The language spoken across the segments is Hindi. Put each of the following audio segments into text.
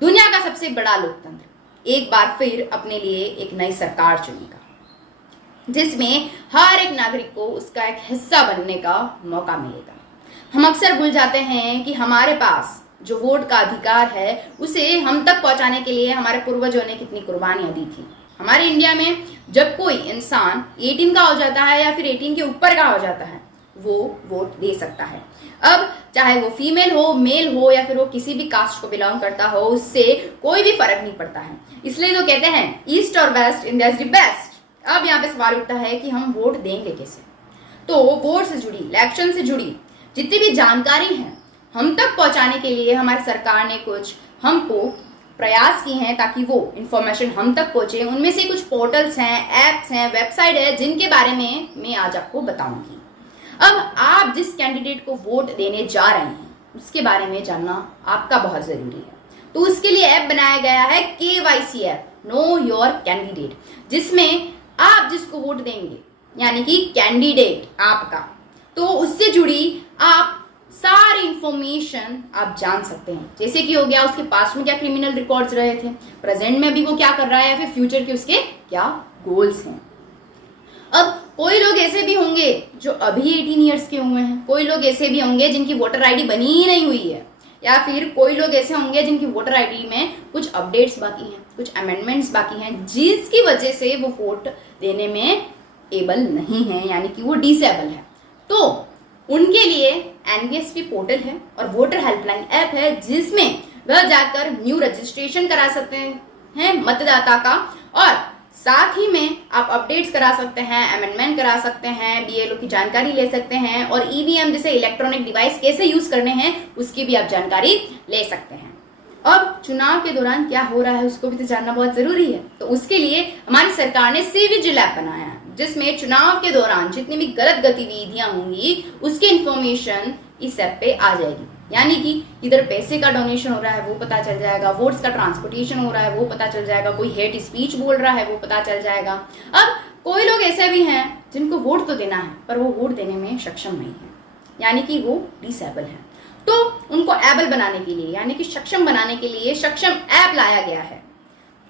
दुनिया का सबसे बड़ा लोकतंत्र एक बार फिर अपने लिए एक नई सरकार चुनेगा, जिसमें हर एक नागरिक को उसका एक हिस्सा बनने का मौका मिलेगा। हम अक्सर भूल जाते हैं कि हमारे पास जो वोट का अधिकार है उसे हम तक पहुंचाने के लिए हमारे पूर्वजों ने कितनी कुर्बानियां दी थी। हमारे इंडिया में जब कोई इंसान 18 का हो जाता है या फिर 18 के ऊपर का हो जाता है, वो वोट दे सकता है। अब चाहे वो फीमेल हो, मेल हो या फिर वो किसी भी कास्ट को बिलोंग करता हो, उससे कोई भी फर्क नहीं पड़ता है। इसलिए तो कहते हैं ईस्ट और west, India is the best. अब यहाँ पे सवाल उठता है कि हम वोट देंगे कैसे। तो वोट से जुड़ी, इलेक्शन से जुड़ी जितनी भी जानकारी है हम तक पहुंचाने के लिए हमारी सरकार ने कुछ हमको प्रयास किए हैं ताकि वो इंफॉर्मेशन हम तक पहुंचे। उनमें से कुछ पोर्टल्स हैं, एप्स हैं, वेबसाइट है, जिनके बारे में मैं आज आपको बताऊंगी। अब आप जिस कैंडिडेट को वोट देने जा रहे हैं उसके बारे में जानना आपका बहुत जरूरी है। तो उसके लिए ऐप बनाया गया है KYC app, know your candidate, जिसमें आप जिसको वोट देंगे यानी कि कैंडिडेट आपका, तो उससे जुड़ी आप सारी इंफॉर्मेशन आप जान सकते हैं। जैसे कि हो गया उसके पास्ट में क्या क्रिमिनल रिकॉर्ड्स रहे थे, प्रेजेंट में अभी वो क्या कर रहा है या फिर फ्यूचर के उसके क्या गोल्स हैं। अब कोई लोग ऐसे भी होंगे जो अभी 18 ईयर्स के हुए हैं, कोई लोग ऐसे भी होंगे जिनकी वोटर आईडी बनी ही नहीं हुई है, या फिर कोई लोग ऐसे होंगे जिनकी वोटर आईडी में कुछ अपडेट्स बाकी हैं, कुछ अमेंडमेंट्स बाकी हैं, जिसकी वजह से वो वोट देने में एबल नहीं है, यानी कि वो डिसेबल है। तो उनके लिए NVSP पोर्टल है और वोटर हेल्पलाइन ऐप है, जिसमें वह जाकर न्यू रजिस्ट्रेशन करा सकते हैं मतदाता का, और साथ ही में आप अपडेट्स करा सकते हैं, अमेंडमेंट करा सकते हैं, BLO की जानकारी ले सकते हैं, और EVM जैसे इलेक्ट्रॉनिक डिवाइस कैसे यूज करने हैं उसकी भी आप जानकारी ले सकते हैं। अब चुनाव के दौरान क्या हो रहा है उसको भी तो जानना बहुत जरूरी है। तो उसके लिए हमारी सरकार ने CVGIL ऐप बनाया है, जिसमें चुनाव के दौरान जितनी भी गलत गतिविधियां होंगी उसकी इंफॉर्मेशन इस ऐप पे आ जाएगी। यानी कि इधर पैसे का डोनेशन हो रहा है वो पता चल जाएगा, वोट्स का ट्रांसपोर्टेशन हो रहा है वो पता चल जाएगा, कोई हेट स्पीच बोल रहा है वो पता चल जाएगा। अब कोई लोग ऐसे भी हैं जिनको वोट तो देना है पर वो वोट देने में सक्षम नहीं है, यानी कि वो डिसेबल है। तो उनको एबल बनाने के लिए यानी कि सक्षम बनाने के लिए सक्षम ऐप लाया गया है,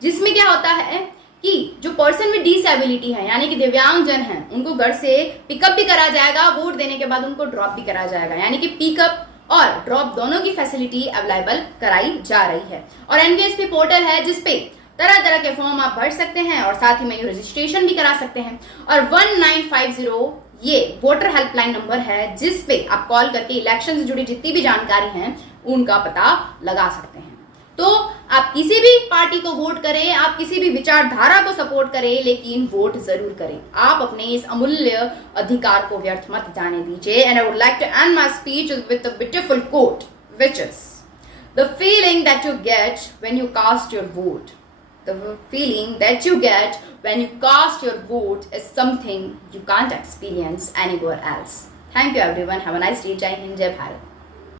जिसमें क्या होता है कि जो पर्सन विद डिसेबिलिटी है यानी कि दिव्यांगजन है, उनको घर से पिकअप भी करा जाएगा, वोट देने के बाद उनको ड्रॉप भी करा जाएगा, यानी कि पिकअप और ड्रॉप दोनों की फैसिलिटी अवेलेबल कराई जा रही है। और NVSP पोर्टल है जिसपे तरह तरह के फॉर्म आप भर सकते हैं और साथ ही में रजिस्ट्रेशन भी करा सकते हैं। और 1950 ये वोटर हेल्पलाइन नंबर है, जिसपे आप कॉल करके इलेक्शन से जुड़ी जितनी भी जानकारी है उनका पता लगा सकते हैं। तो आप किसी भी पार्टी को वोट करें, आप किसी भी विचारधारा को सपोर्ट करें, लेकिन वोट जरूर करें। आप अपने इस अमूल्य अधिकार को व्यर्थ मत जाने दीजिए। And I would like to end my speech with a beautiful quote, which is the feeling that you get when you cast your vote, the feeling that you get when you cast your vote is something you can't experience anywhere else. Thank you everyone. Have a nice day. Jai Hind, Jai Bharat.